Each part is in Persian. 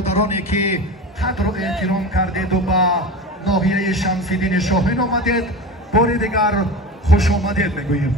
برادرانی که قدر و احترام کردید و با ناحیه شمس‌الدین شاهین آمدید بار دیگر خوش آمدید میگوییم.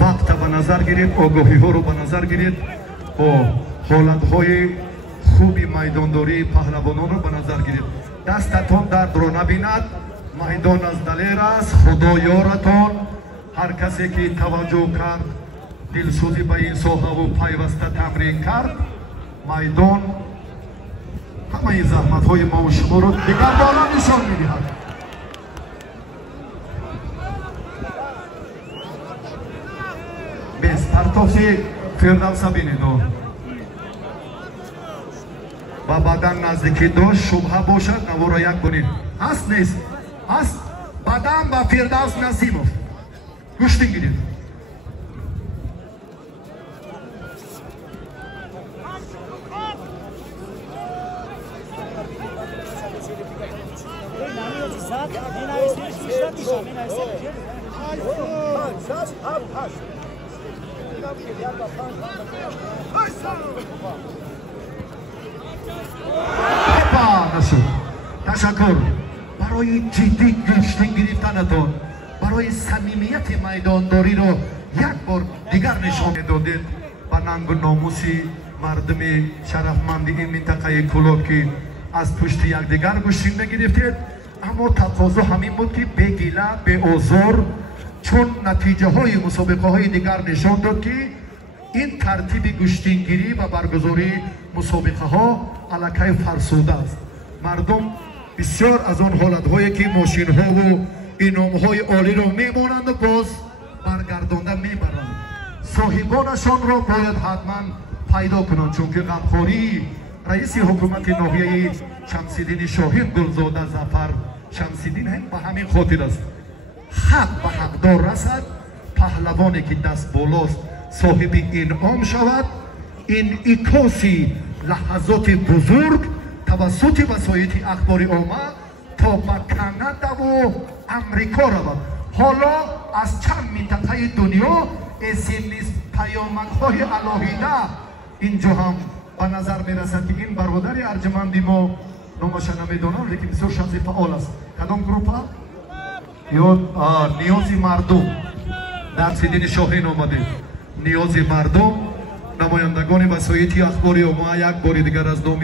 وقت به نظر گیرید، آگاهی ها رو به نظر گیرید، با حالت های خوبی میدانداری پهلوانان رو به نظر گیرید. دستتان درد رو نبیند، میدان از دلیر است. خدا یارتان. هر کسی که توجه کرد، دلسوزی به این ساحه و پیوسته تمرین کرد، میدان همه زحمت های ما و شما رو دیگر بالا نشان میدهد. پرتافی فردوس بینید و بدن نزدیکی داشت شبهه باشد نوار را یک کنید. هست نیست؟ هست. بدن با فردوس نزیموف گوش بگیرید. تشکر برای جدی گشتن گرفتنتان، برای صمیمیت میدانداری رو یک بار دیگر نشان دادید. با ننگ و ناموسی مردم شرفمند این منطقه کلاب که از پشت یکدیگر گوشین گرفتید، اما تقاضا همین بود که به گله به آزار، چون نتیجه های مسابقه های دیگر نشان داد که این ترتیب گوشتینگیری و برگزاری مسابقه ها علاقه فرسوده است. مردم بسیار از آن حالت هایی که ماشین ها و اینام های عالی را میمانند و باز برگردانده میبرند، صاحبانشان را باید حتما پیدا کنند، چون که غمخواری رئیس حکومت ناحیه شمس‌الدین شاهین گلزاده ظفر شمس‌الدین هم به همین خاطر است. حق به حقدار رسد، پهلوانی که دست بالاست صاحب انعام شود. این عکاسی لحظات بزرگ توسط وسایل اخباری آمد تا به کانادا و امریکا رود. حالا از چند منطقه دنیا SMS پیامک‌های علاهیده اینجا هم به نظر میرسد که این برادر ارجمندی ما نامش نمیدونم لیکن بسیار شخص فعال است. کدام گروه؟ یا نیازی مردم در شمس‌الدین شاهین آمده. نیازی مردم نمایندگان وسایل اخباری ما یک بار دیگر از نام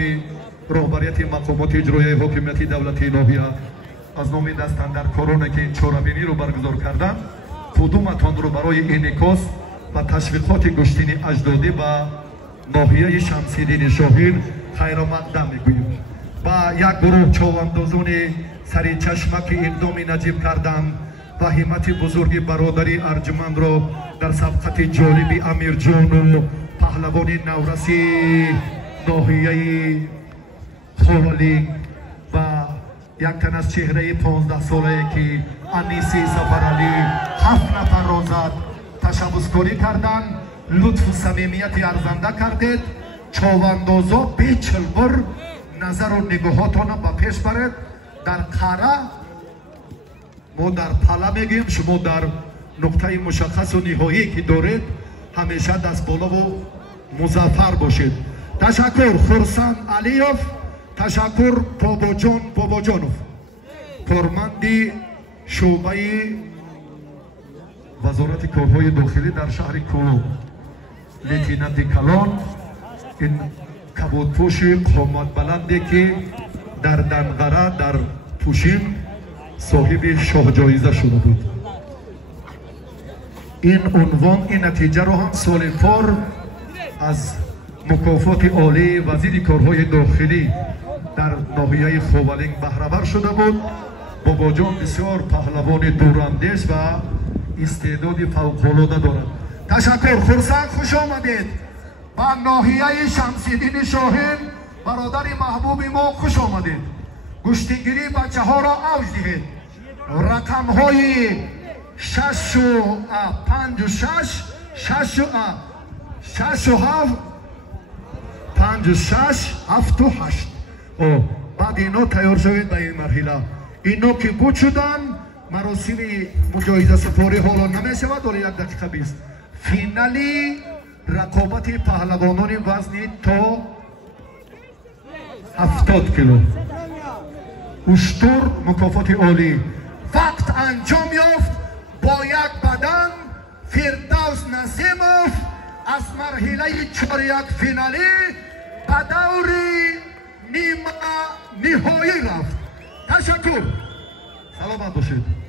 رهبریت مقامات اجرایی حکومت دولتی ناحیه، از نام دستاندرکارانی که این چهاربینی رو برگزار کردند، کدومتان رو برای انعکاس و تشویقات گشتین اجدادی و ناحیه شمس‌الدین شاهین خیر مقدم میگوییم. و یک گروه چاواندازان سری چشمک اقدام نجیب کردند و همت بزرگ برادری ارجمند را در صفقت جالب امیر جان و پهلوان نورسی ناحیه خوالینگ و یک تن از چهره 15 ساله که انیسی سفرعلی 7 نفر را زد تشبسکاری کردند. لطف و صمیمیت ارزنده کردید. چاواندازا به چلبر نظر و نگاهاتان به پیش برید. در قره ما در پله میگیم، شما در نقطه مشخص و نهایی که دارید همیشه دست بالا و مظفر باشید. تشکر خورسند علیوف. تشکر باباجانوف کارمندی شعبه وزارت کارهای داخلی در شهر کلو، لیتیننت کلان، این کبودپوش قامت بلندی که در دنقره در پوشین صاحب شاه جایزه شده بود. این عنوان این نتیجه رو هم سال فور از مکافات عالی وزیر کارهای داخلی در ناحیه خوالینگ بهره‌ور شده بود. بابا جان بسیار پهلوان دوراندیش و استعداد فوق‌العاده دارد. تشکر. خورسند خوش آمدید. با ناحیه شمس‌الدین شاهین برادر محبوب ما خوش آمدید. گشتیگیری بچه ها را اوج دهید. رقم های 6 و 5 و 6 6 و 7 5 و 6 7 و 8 بعد اینو تیار شوید به این مرحله. اینو که بود شدن مراسم مجایزه سپاری حالا نمی شود ولی 1 دقیقه 20 فینالی رقابت پهلوانان وزنی تا 70 کیلو اشتر مکافات عالی وقت انجام یافت با یک بدن فردوس نسیموف از مرحله 4 فینالی به دور نیمه نهایی رفت. تشکر. سلامت باشید.